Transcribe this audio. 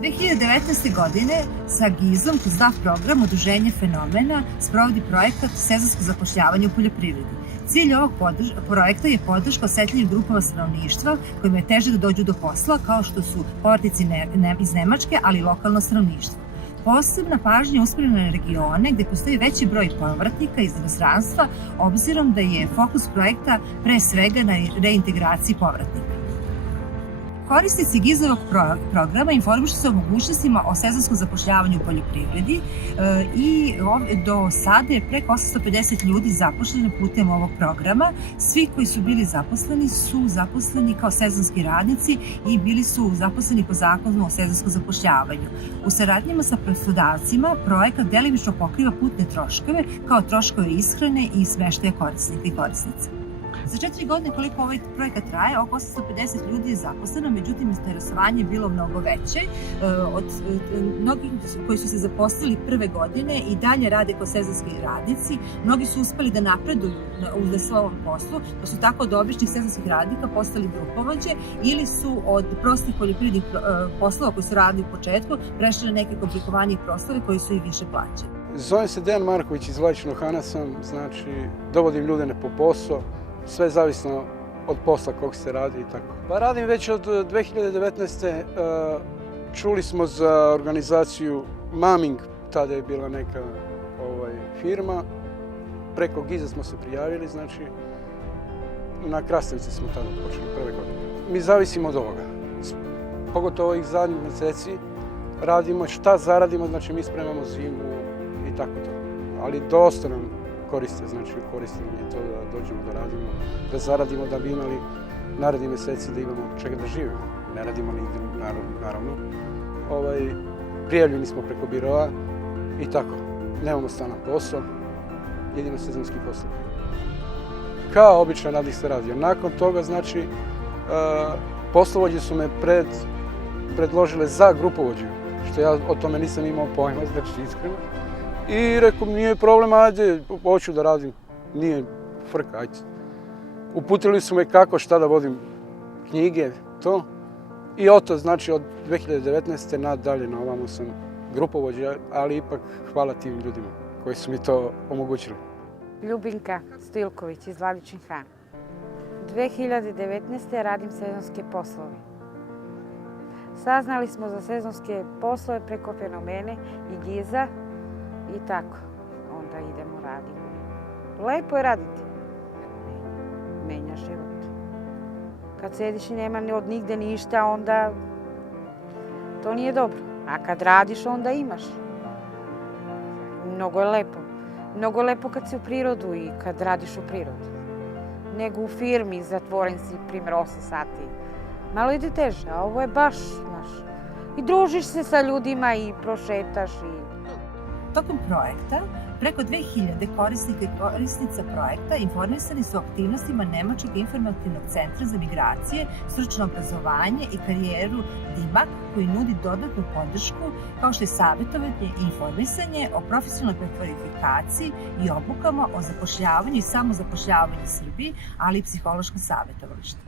2019. godine sa GIZ-om kroz DAF program Udruženje Fenomena sprovodi projekat Sezonsko zapošljavanje u poljoprivredi. Cilj ovog projekta je podrška osetljivim grupama stanovništva kojima je teže da dođu do posla, kao što su povratnici iz Nemačke, ali i lokalno stanovništvo. Posebna pažnja je usmjerena na regione gde postoji veći broj povratnika iz inostranstva, obzirom da je fokus projekta pre svega na reintegraciji povratnika. Korisnici GIZ-ovog programa informišu se o mogućnostima o sezonskom zapošljavanju u poljoprivredi i do sada je preko 850 ljudi zaposleno putem ovog programa. Svi koji su bili zaposleni su zaposleni kao sezonski radnici i bili su zaposleni po zakonu o sezonskom zapošljavanju. U saradnjama sa poslodavcima projekat delimično pokriva putne troškove kao troškove ishrane i smeštaja korisnika i korisnica. Za 4 godine koliko ovaj projekat traje, oko 850 ljudi je zaposleno, međutim interesovanje je bilo mnogo veće. Od mnogih koji su se zaposlili prve godine i dalje rade kao sezonski radnici, mnogi su uspeli da napreduju u svom poslu, pa su tako od običnih sezonskih radnika postali grupovođe ili su od prostih poljoprivrednih poslova koji su radili u početku prešli na neke komplikovanije poslove koji su i više plaćeni. Zovem se Dejan Marković, iz Vladičinog Hana sam, dovodim ljude po posao. Sve zavisno od posla kog se radi i tako. Pa radim već od 2019. Čuli smo za organizaciju Maming, tada je bila neka firma. Preko GIZ-a smo se prijavili, na Krastavici smo tada počeli prve godine. Mi zavisimo od ovoga. Pogotovo ovih zadnjih mjeseci radimo šta zaradimo, mi spremamo zimu i tako to. Ali dosta nam koristimo je to da dođemo da radimo, da zaradimo da bi imali naredni mjeseci da imamo čega da živimo. Ne radimo nigde, naravno. Prijavljeni smo preko biroa i tako. Nemamo stalan posao, jedino sezonski posao. Kao običan radnik se radi. Nakon toga, poslovođe su me predložile za grupovođu, što ja o tome nisam imao pojma, iskreno. I rekao, nije problem, ajde, hoću da radim, nije frka, ajde. Uputili su me kako, šta da vodim knjige, to. I od 2019. nadalje na ovamo sam grupovođa, ali ipak hvala tim ljudima koji su mi to omogućili. Ljubinka Stilković iz Vladičin Han. 2019. radim sezonske poslove. Saznali smo za sezonske poslove preko Fenomene i GIZ-a. I tako, onda idemo raditi. Lepo je raditi. Menja život. Kad sediš i nema od nigde ništa, onda to nije dobro. A kad radiš, onda imaš. Mnogo je lepo. Mnogo je lepo kad si u prirodu i kad radiš u prirodu. Nego u firmi, zatvoren si, primjer, 8 sati. Malo ide teže, a ovo je baš, I družiš se sa ljudima i prošetaš i... Tokom projekta, preko 2000 korisnika i korisnica projekta informisani su o aktivnostima Nemačkog informativnog centra za migracije, stručno obrazovanje i karijeru DIMAK, koji nudi dodatnu podršku kao što je savjetovanje i informisanje o profesionalnoj prekvalifikaciji i obukama o zapošljavanju i samozapošljavanju u Srbiji, ali i psihološkom savjetovalištu.